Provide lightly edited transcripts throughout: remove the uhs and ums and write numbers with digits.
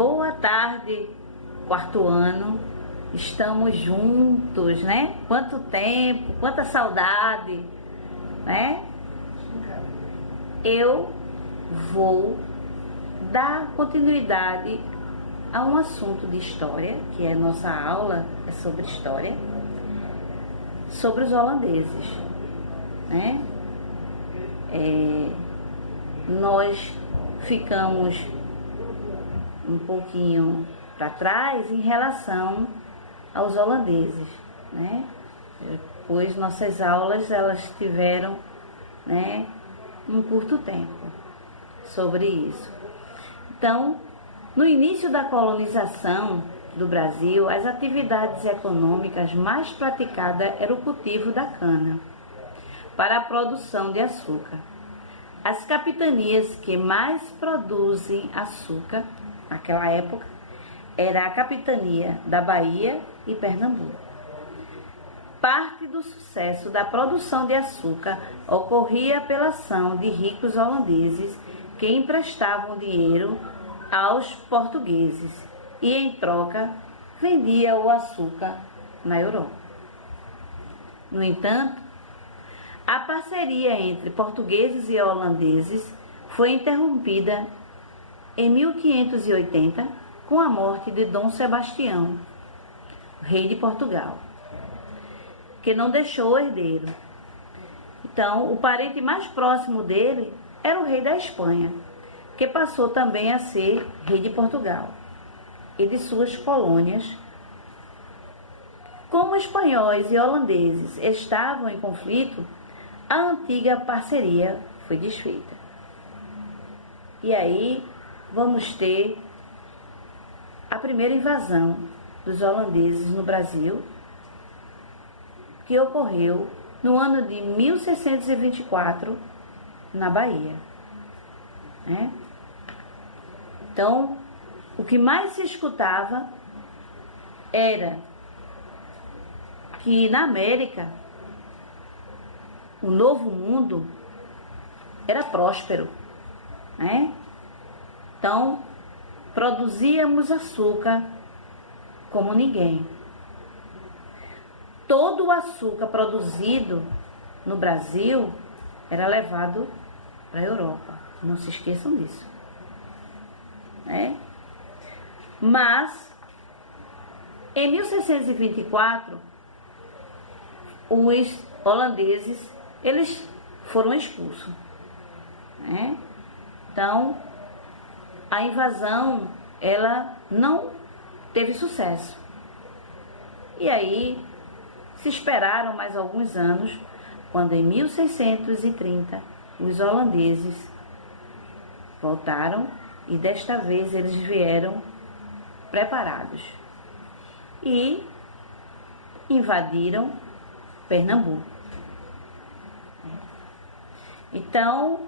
Boa tarde, quarto ano. Estamos juntos, né? Quanto tempo, quanta saudade, né? Eu vou dar continuidade a um assunto de história, que é nossa aula é sobre história, sobre os holandeses, né? Nós ficamos um pouquinho para trás em relação aos holandeses, né? Pois nossas aulas elas tiveram, né, um curto tempo sobre isso. Então, no início da colonização do Brasil, as atividades econômicas mais praticadas era o cultivo da cana para a produção de açúcar. As capitanias que mais produzem açúcar naquela época era a capitania da Bahia e Pernambuco. Parte do sucesso da produção de açúcar ocorria pela ação de ricos holandeses que emprestavam dinheiro aos portugueses e, em troca, vendia o açúcar na Europa. No entanto, a parceria entre portugueses e holandeses foi interrompida em 1580 com a morte de Dom Sebastião, rei de Portugal, que não deixou herdeiro. Então, o parente mais próximo dele era o rei da Espanha, que passou também a ser rei de Portugal e de suas colônias. Como espanhóis e holandeses estavam em conflito, a antiga parceria foi desfeita. E aí vamos ter a primeira invasão dos holandeses no Brasil, que ocorreu no ano de 1624 na Bahia, né? Então, o que mais se escutava era que na América o Novo Mundo era próspero, né? Então, produzíamos açúcar como ninguém. Todo o açúcar produzido no Brasil era levado para a Europa. Não se esqueçam disso, né? Mas, em 1624, os holandeses eles foram expulsos, né? Então, a invasão ela não teve sucesso. E aí se esperaram mais alguns anos, quando em 1630 os holandeses voltaram e desta vez eles vieram preparados e invadiram Pernambuco. Então,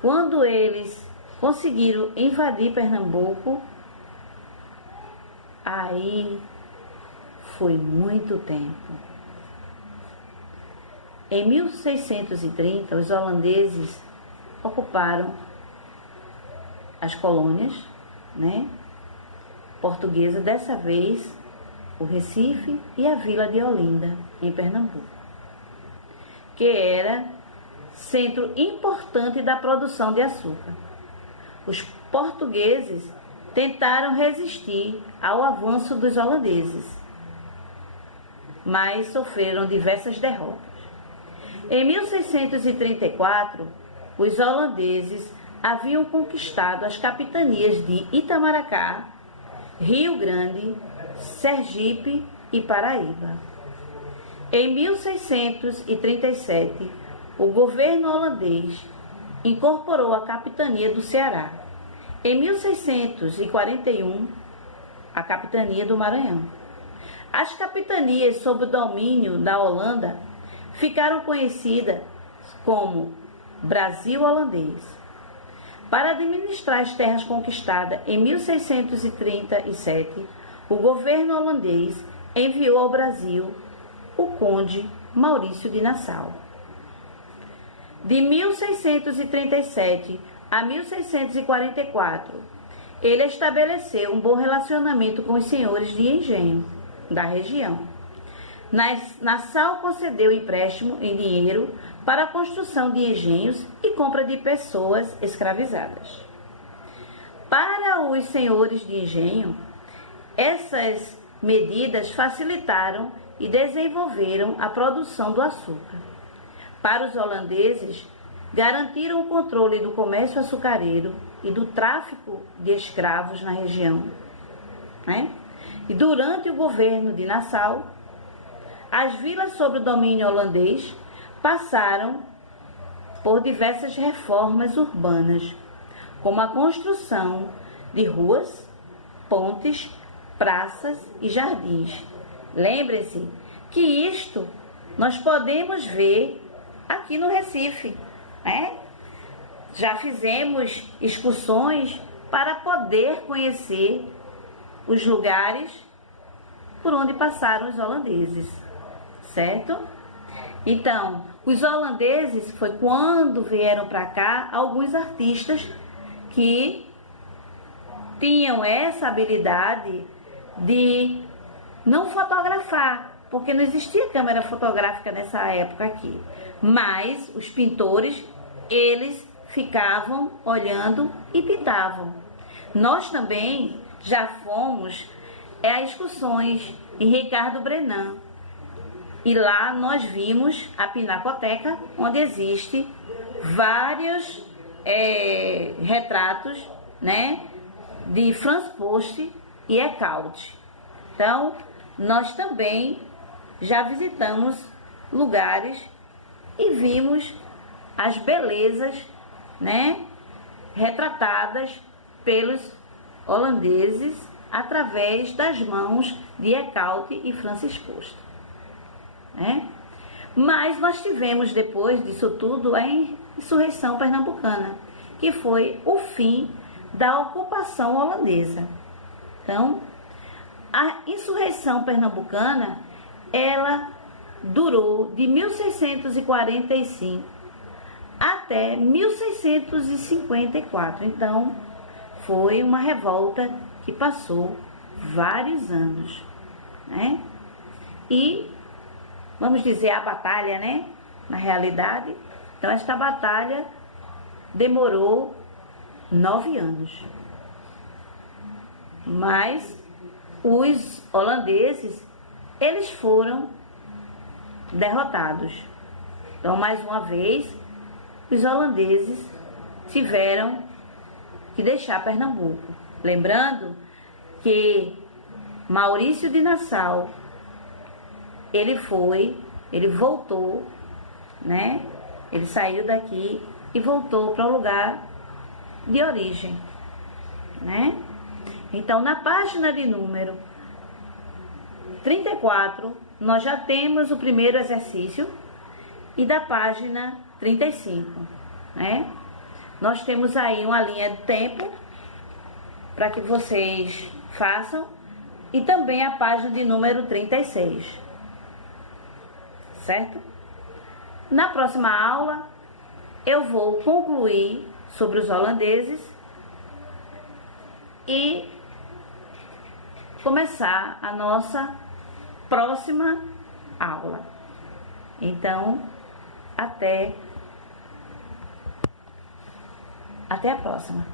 quando eles conseguiram invadir Pernambuco, aí foi muito tempo. Em 1630, os holandeses ocuparam as colônias, né, portuguesas, dessa vez o Recife e a vila de Olinda, em Pernambuco, que era centro importante da produção de açúcar. Os portugueses tentaram resistir ao avanço dos holandeses, mas sofreram diversas derrotas. Em 1634, os holandeses haviam conquistado as capitanias de Itamaracá, Rio Grande, Sergipe e Paraíba. Em 1637, o governo holandês incorporou a capitania do Ceará. Em 1641, a capitania do Maranhão. As capitanias sob o domínio da Holanda ficaram conhecidas como Brasil holandês. Para administrar as terras conquistadas em 1637, o governo holandês enviou ao Brasil o conde Maurício de Nassau. De 1637 a 1644, ele estabeleceu um bom relacionamento com os senhores de engenho da região. Nassau concedeu empréstimo em dinheiro para a construção de engenhos e compra de pessoas escravizadas. Para os senhores de engenho, essas medidas facilitaram e desenvolveram a produção do açúcar. Para os holandeses, garantiram o controle do comércio açucareiro e do tráfico de escravos na região, né? E durante o governo de Nassau, as vilas sob o domínio holandês passaram por diversas reformas urbanas, como a construção de ruas, pontes, praças e jardins. Lembre-se que isto nós podemos ver aqui no Recife, né? Já fizemos excursões para poder conhecer os lugares por onde passaram os holandeses, certo? Então, os holandeses, foi quando vieram para cá alguns artistas que tinham essa habilidade de não fotografar, porque não existia câmera fotográfica nessa época aqui. Mas os pintores, eles ficavam olhando e pintavam. Nós também já fomos a excursões em Ricardo Brenan. E lá nós vimos a Pinacoteca, onde existe vários retratos, né, de Franz Post e Ecaute. Então, nós também já visitamos lugares e vimos as belezas, né, retratadas pelos holandeses através das mãos de Ecaute e Francis Post, né? Mas nós tivemos depois disso tudo a insurreição pernambucana, que foi o fim da ocupação holandesa. Então, a insurreição pernambucana, ela durou de 1645 até 1654. Então, foi uma revolta que passou vários anos, né? E, vamos dizer, a batalha, né? Na realidade, então esta batalha demorou 9 anos. Mas os holandeses, eles foram derrotados. Então, mais uma vez, os holandeses tiveram que deixar Pernambuco. Lembrando que Maurício de Nassau, ele voltou, né? Ele saiu daqui e voltou para o lugar de origem, né? Então, na página de número 34, nós já temos o primeiro exercício, e da página 35, né? Nós temos aí uma linha de tempo para que vocês façam, e também a página de número 36, certo? Na próxima aula, eu vou concluir sobre os holandeses e começar a nossa próxima aula. Então, até a próxima.